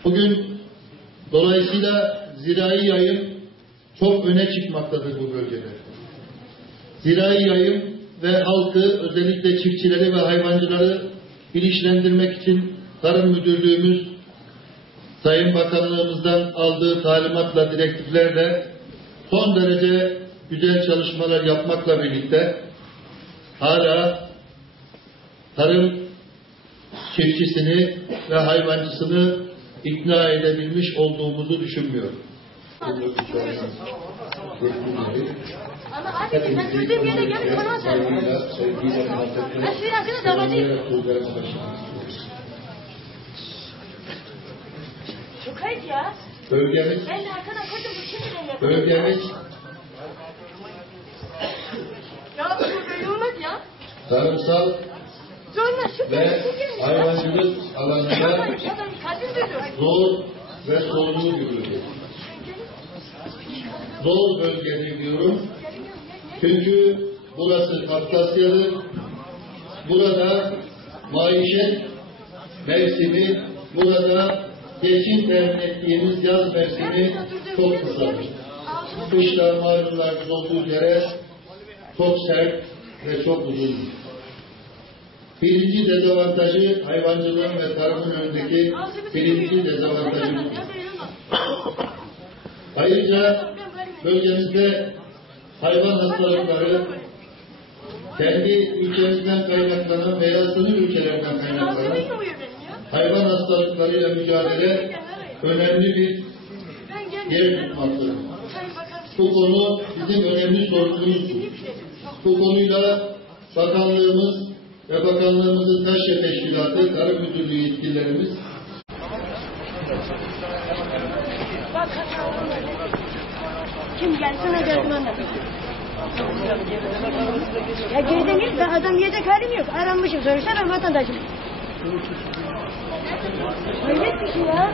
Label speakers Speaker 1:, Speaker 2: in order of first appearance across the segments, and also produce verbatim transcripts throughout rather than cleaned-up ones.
Speaker 1: Bugün dolayısıyla zirai yayım çok öne çıkmaktadır bu bölgede. Zirai yayım ve halkı, özellikle çiftçileri ve hayvancıları bilinçlendirmek için Tarım Müdürlüğümüz Sayın Bakanlığımızdan aldığı talimatla, direktiflerle son derece güzel çalışmalar yapmakla birlikte hala tarım çiftçisini ve hayvancısını ikna edebilmiş olduğumuzu düşünmüyorum.
Speaker 2: Ama abi ben gördüğüm yere gelip bana atarım. Ben şu yakını davacıyım. Çok ayıp ya.
Speaker 1: Bölgemiz,
Speaker 2: Ben de arkana koydum bu şimdi ben yapayım.
Speaker 1: bölgemiz
Speaker 2: Ya bu böyle olmaz ya.
Speaker 1: tarımsal
Speaker 2: Sonra şu
Speaker 1: ve hayvancılık alanında zor ve sorunlu bir bölge. Zor bölge diyorum. Çünkü burası Kafkasyalı. Burada maişet mevsimi, burada geçim temin ettiğimiz yaz mevsimi çok kısadır. Kışlar mağrurlar olduğu yere çok sert ve çok uzun. Birinci dezavantajı hayvancılığın ve tarımın önündeki birinci dezavantajı. Ayrıca bölgemizde hayvan hastalıkları kendi ülkemizden kaynaklanan veya sınır ülkelerden kaynaklanan hayvan hastalıklarıyla mücadele önemli bir yer tutmaktadır. Bu konu bizim önemli sorunumuzdur. Bu konuyla bakanlığımız ve bakanlığımızın Taşya Teşkilatı, Tarım Müdürlüğü yetkililerimiz
Speaker 2: kim gelsene geldim anne. Ya geriden gel, ben adam yiyecek halim yok. Aranmışım, sonuçta ben vatandaşım. Hayret bir şey ya.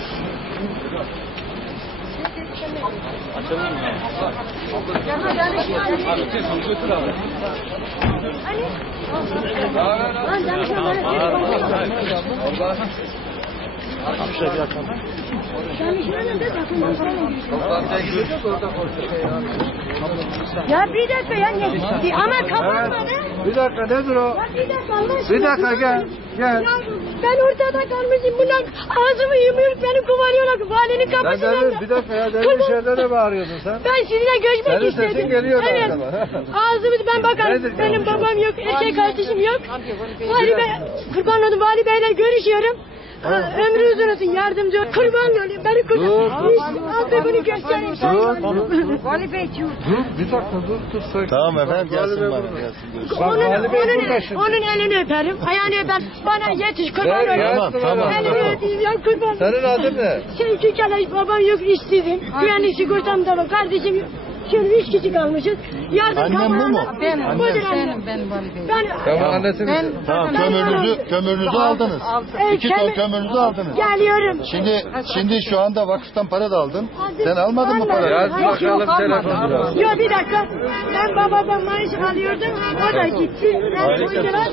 Speaker 3: Açalım mı?
Speaker 2: Ya danışman.
Speaker 3: Abi sen sonuç götür abi.
Speaker 2: Hani? Lan danışman bana.
Speaker 3: Şuraya bir açalım.
Speaker 2: Danışmanın da takımdan falan. Ya bir dakika ya ne? Ama kapanmadı.
Speaker 4: Bir dakika nedir o?
Speaker 2: Ya bir dakika Allah aşkına.
Speaker 4: Bir dakika gel. Gel.
Speaker 2: Ya ben ortada kalmışım. Bunlar ağzımı yumuyor, beni kovalıyorlar. Valinin
Speaker 4: Ben
Speaker 2: kapısından
Speaker 4: dedim, bir dakika ya demin içeride ne bağırıyordun sen?
Speaker 2: Ben sizinle görüşmek
Speaker 4: Senin
Speaker 2: istedim.
Speaker 4: sesin geliyor
Speaker 2: Evet.
Speaker 4: arkama.
Speaker 2: Ağzımı ben bakarım.
Speaker 4: Nedir
Speaker 2: Benim
Speaker 4: konuşuyor?
Speaker 2: babam yok, erkek kardeşim yok. Vali Bey, kurban oldum Vali Bey'le görüşüyorum. Ha, ömrü uzun olsun, yardımcı ol. Kurban olayım, beni kurban. Abi bunu göstereyim.
Speaker 4: Dur.
Speaker 2: Vali Bey diyor.
Speaker 4: Dur bir dakika dur dur. Sakin.
Speaker 1: Tamam efendim, gelsin
Speaker 4: Vali Bey
Speaker 1: bana,
Speaker 4: burada.
Speaker 1: gelsin.
Speaker 2: Onun,
Speaker 4: Vali Bey
Speaker 2: onun,
Speaker 4: burada şimdi.
Speaker 2: onun elini öperim, ayağını öper. Bana yetiş, kurban
Speaker 4: Ver,
Speaker 2: olayım.
Speaker 4: tamam, tamam,
Speaker 2: Elini
Speaker 4: tamam.
Speaker 2: öpeyim ya, kurban.
Speaker 4: Senin adın ne?
Speaker 2: Şey, iki kere babam yok, işsizim. Güvenlik sigortam da var, kardeşim yok. Şimdi üç kişi kalmışız. Yardım
Speaker 1: Annem bu mu?
Speaker 2: Ben,
Speaker 1: Annem.
Speaker 2: budur annem.
Speaker 5: Ben Vali Bey.
Speaker 2: Ben,
Speaker 4: Tamam annesi misin?
Speaker 1: Tamam, kömürünüzü, kömürünüzü aldınız.
Speaker 2: Evet,
Speaker 1: İki ton
Speaker 2: kömür-
Speaker 1: kömürünüzü aldınız.
Speaker 2: Geliyorum.
Speaker 1: Şimdi şimdi şu anda vakıftan para da aldın. Sen almadın mı
Speaker 2: Almadım.
Speaker 1: parayı?
Speaker 4: Yaz
Speaker 2: Hayır,
Speaker 4: bakalım
Speaker 2: yok, almadım.
Speaker 4: telefonu.
Speaker 2: Yok bir dakika. Ben babadan maaş alıyordum. O da gitti. Ben koydular.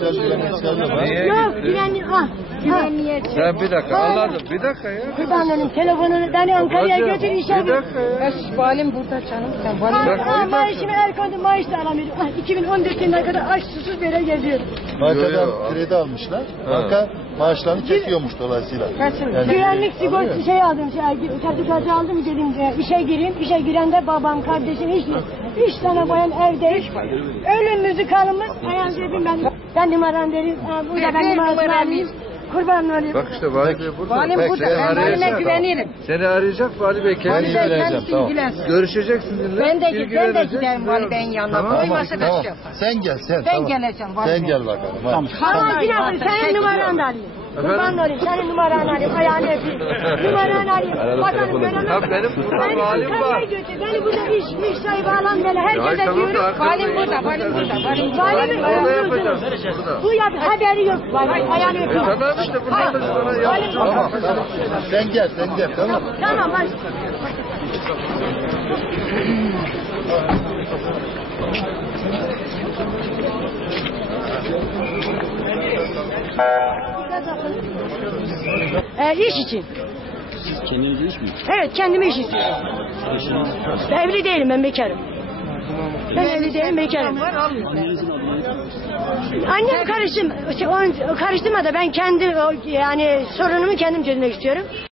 Speaker 4: Niye
Speaker 2: Yok
Speaker 4: gitti?
Speaker 2: güvenli. Ah. Güvenliğe.
Speaker 4: Sen bir dakika anladım. Bir dakika ya.
Speaker 2: Kurbanların telefonunu beni Ankara'ya
Speaker 4: Bacım,
Speaker 2: götür işe
Speaker 4: bir
Speaker 2: gir.
Speaker 4: dakika ya.
Speaker 5: Ben valim burada canım. Sen valim.
Speaker 2: Ah,
Speaker 4: Bak,
Speaker 2: ah,
Speaker 4: bir
Speaker 2: maaşımı el koydu, maaş da alamıyorum. Ah, iki bin on dört yılına kadar aç susuz böyle geziyorum.
Speaker 1: Bankadan kredi almışlar. Banka maaşlarını çekiyormuş dolayısıyla. Yani-
Speaker 2: Güvenlik sigortası şey aldım, şey, sertifikatı aldım dedim e, işe gireyim. İşe giren de babam, kardeşim, hiç üç tane bayan evde. Ölümümüzü kalımız, ayağınızı öpeyim ben. Ben numaram derim, ha, burada ben numarasını alayım. Kurban olayım.
Speaker 4: Bak işte Vali Bey burada.
Speaker 5: Valim
Speaker 4: Bak,
Speaker 5: burada.
Speaker 4: seni
Speaker 5: Ben valime
Speaker 4: arayacak.
Speaker 5: güvenirim.
Speaker 4: Seni arayacak Vali Bey.
Speaker 1: Ben
Speaker 4: Kendi
Speaker 1: ilgileneceğim,
Speaker 5: Kendisi
Speaker 1: tamam.
Speaker 5: ilgilensin.
Speaker 4: görüşecek sizinle.
Speaker 5: Ben de, ben de
Speaker 4: ilgilenecek,
Speaker 5: giderim
Speaker 4: size-
Speaker 5: Vali Bey'in yanına.
Speaker 4: Tamam,
Speaker 5: Koyması da
Speaker 1: Tamam.
Speaker 5: şey yapar.
Speaker 1: Sen gel sen.
Speaker 5: Ben
Speaker 1: tamam.
Speaker 5: geleceğim Vali
Speaker 1: Sen
Speaker 5: Bey.
Speaker 1: gel bakalım. Hadi.
Speaker 2: Ama bir dakika, senin numaranı alayım. Kurban olayım, senin numaranı alayım, ayağını öpeyim. Numaranı alayım. Bakalım göremez.
Speaker 4: Ha, benim burada
Speaker 2: Beni
Speaker 4: valim
Speaker 2: Ankara'ya
Speaker 4: var.
Speaker 2: götür, beni burada iş, iş sahibi alan böyle herkese
Speaker 4: tamam da
Speaker 2: diyorum.
Speaker 4: arkada-
Speaker 5: Valim burada, valim burada. Valim
Speaker 2: Valim mi?
Speaker 4: Orada
Speaker 2: Öldürdün.
Speaker 4: yapacağız. Burada.
Speaker 2: Bu yap, haberi yok. Valim, ayağını
Speaker 4: E
Speaker 2: öpeyim.
Speaker 4: tamam işte burada da sana
Speaker 2: Valim,
Speaker 4: yapacağız.
Speaker 1: Tamam, tamam. Sen gel, sen gel, tamam.
Speaker 2: Tamam, hadi. Ee, iş için.
Speaker 3: Siz kendiniz iş mi?
Speaker 2: Evet, kendime iş istiyorum. Ben evli değilim, ben bekarım. Ben evli değilim, bekarım.
Speaker 3: Annenizin adına ne?
Speaker 2: Annem karıştım, karıştırma da ben kendi o, yani sorunumu kendim çözmek istiyorum.